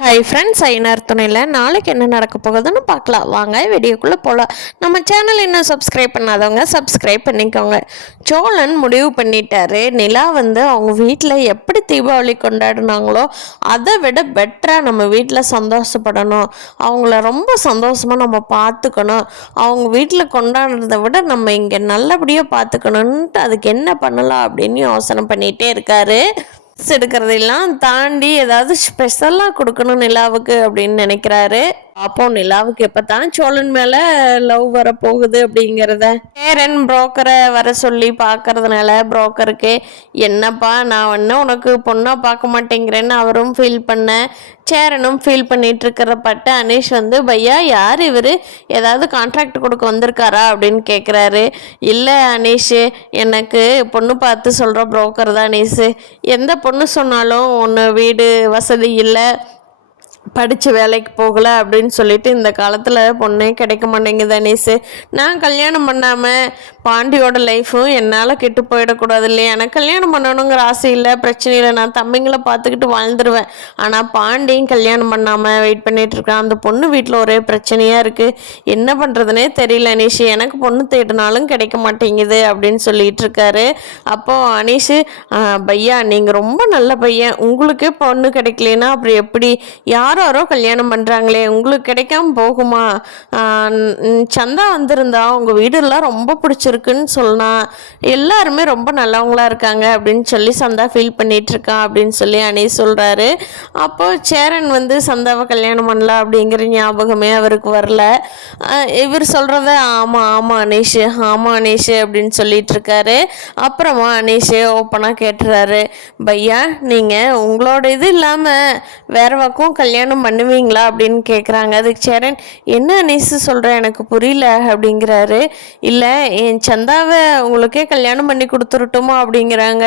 Hi friends, ஐநார் துணையில் நாளைக்கு என்ன நடக்க போகுதுன்னு பார்க்கலாம். வாங்க வீடியோக்குள்ளே போகலாம். நம்ம சேனல் இன்னும் சப்ஸ்கிரைப் பண்ணாதவங்க சப்ஸ்கிரைப் பண்ணிக்கோங்க. சோழன் முடிவு பண்ணிட்டாரு, நிலா அவங்க வீட்டில் எப்படி தீபாவளி கொண்டாடினாங்களோ அதை விட பெட்டராக நம்ம வீட்டில் சந்தோஷப்படணும், அவங்கள ரொம்ப சந்தோஷமாக நம்ம பார்த்துக்கணும், அவங்க வீட்டில் கொண்டாடுறதை விட நம்ம இங்கே நல்லபடியாக பார்த்துக்கணுன்ட்டு அதுக்கு என்ன பண்ணலாம் அப்படின்னு யோசனை பண்ணிகிட்டே இருக்காரு. எடுக்கிறதெல்லாம் தாண்டி ஏதாவது ஸ்பெஷலாக கொடுக்கணும் நிலாவுக்கு அப்படின்னு நினைக்கிறாரு. அப்போ நிலாவுக்கு எப்பதான் சோழன் மேல லவ் வர போகுது அப்படிங்கிறத சேரன் புரோக்கரை வர சொல்லி பார்க்கறதுனால புரோக்கருக்கு என்னப்பா நான் உனக்கு பொண்ணா பார்க்க மாட்டேங்கிறேன்னு அவரும் ஃபீல் பண்ண, சேரனும் ஃபீல் பண்ணிட்டு இருக்கிறப்பட்ட அனீஷ் பையா யார் இவர், ஏதாவது கான்ட்ராக்ட் கொடுக்க வந்திருக்காரா அப்படின்னு கேட்குறாரு. இல்லை அனீஷ், எனக்கு பொண்ணு பார்த்து சொல்கிற புரோக்கர் தான் அனீஷ், எந்த பொண்ணு சொன்னாலும் ஒன்று வீடு வசதி இல்லை, படித்து வேலைக்கு போகலை அப்படின்னு சொல்லிட்டு இந்த காலத்தில் பொண்ணே கிடைக்க மாட்டேங்குது அனீஸு. நான் கல்யாணம் பண்ணாமல் பாண்டியோட லைஃப்பும் என்னால் கெட்டு போயிடக்கூடாது இல்லையா, எனக்கு கல்யாணம் பண்ணணுங்கிற ஆசை இல்லை, பிரச்சனை இல்லை, நான் தம்பிங்களை பார்த்துக்கிட்டு வாழ்ந்துருவேன். ஆனால் பாண்டியும் கல்யாணம் பண்ணாமல் வெயிட் பண்ணிகிட்ருக்கான். அந்த பொண்ணு வீட்டில் ஒரே பிரச்சனையாக இருக்குது, என்ன பண்ணுறதுனே தெரியல அனீஷ், எனக்கு பொண்ணு தேடினாலும் கிடைக்க மாட்டேங்குது அப்படின்னு சொல்லிகிட்டு இருக்காரு. அப்போது அனீஷு, பையா நீங்கள் ரொம்ப நல்ல பையன், உங்களுக்கே பொண்ணு கிடைக்கலனா அப்புறம் எப்படி, யாரோ கல்யாணம் பண்ணுறாங்களே உங்களுக்கு கிடைக்காம போகுமா, சந்தா வந்திருந்தா உங்கள் வீடெல்லாம் ரொம்ப பிடிச்சிருக்குன்னு சொன்னா, எல்லாருமே ரொம்ப நல்லவங்களா இருக்காங்க அப்படின்னு சொல்லி சந்தா ஃபீல் பண்ணிகிட்ருக்கான் அப்படின்னு சொல்லி அனீஷ் சொல்கிறாரு. அப்போது சேரன் சந்தாவை கல்யாணம் பண்ணலாம் அப்படிங்கிற ஞாபகமே அவருக்கு வரல. இவர் சொல்கிறத ஆமாம் அனீஷ் அப்படின்னு சொல்லிட்டு இருக்காரு. அப்புறமா அனீஷ் ஓப்பனாக கேட்டுறாரு, பையா நீங்கள் உங்களோட இது இல்லாமல் வேற பக்கம் கல்யாணம் பண்ணுவீங்களா அப்படின்னு கேட்குறாங்க. அதுக்கு சேரன், என்ன அனீஸ் சொல்கிற எனக்கு புரியல அப்படிங்கிறாரு. இல்லை என் சந்தாவை உங்களுக்கே கல்யாணம் பண்ணி கொடுத்துருட்டுமா அப்படிங்கிறாங்க.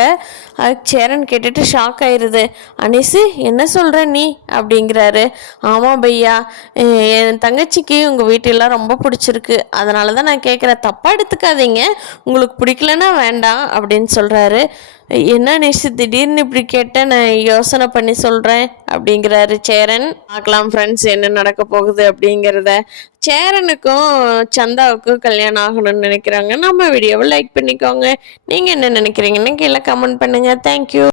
அதுக்கு சேரன் கேட்டுட்டு ஷாக் ஆயிடுது. அனீஸு என்ன சொல்கிற நீ அப்படிங்கிறாரு. ஆமாம் பையா, என் தங்கச்சிக்கு உங்கள் வீட்டெல்லாம் ரொம்ப பிடிச்சிருக்கு, அதனால தான் நான் கேட்குறேன், தப்பாக எடுத்துக்காதீங்க, உங்களுக்கு பிடிக்கலன்னா வேண்டாம் அப்படின்னு சொல்கிறாரு. என்ன நிஷு திடீர்னு இப்படி கேட்ட, நான் யோசனை பண்ணி சொல்கிறேன் அப்படிங்கிறாரு சேரன். பார்க்கலாம் ஃப்ரெண்ட்ஸ் என்ன நடக்க போகுது அப்படிங்கிறத. சேரனுக்கும் சந்தாவுக்கும் கல்யாணம் ஆகணும்னு நினைக்கிறாங்க. நம்ம வீடியோவை லைக் பண்ணிக்கோங்க. நீங்கள் என்ன நினைக்கிறீங்கன்னு கீழே கமெண்ட் பண்ணுங்கள். தேங்க்யூ.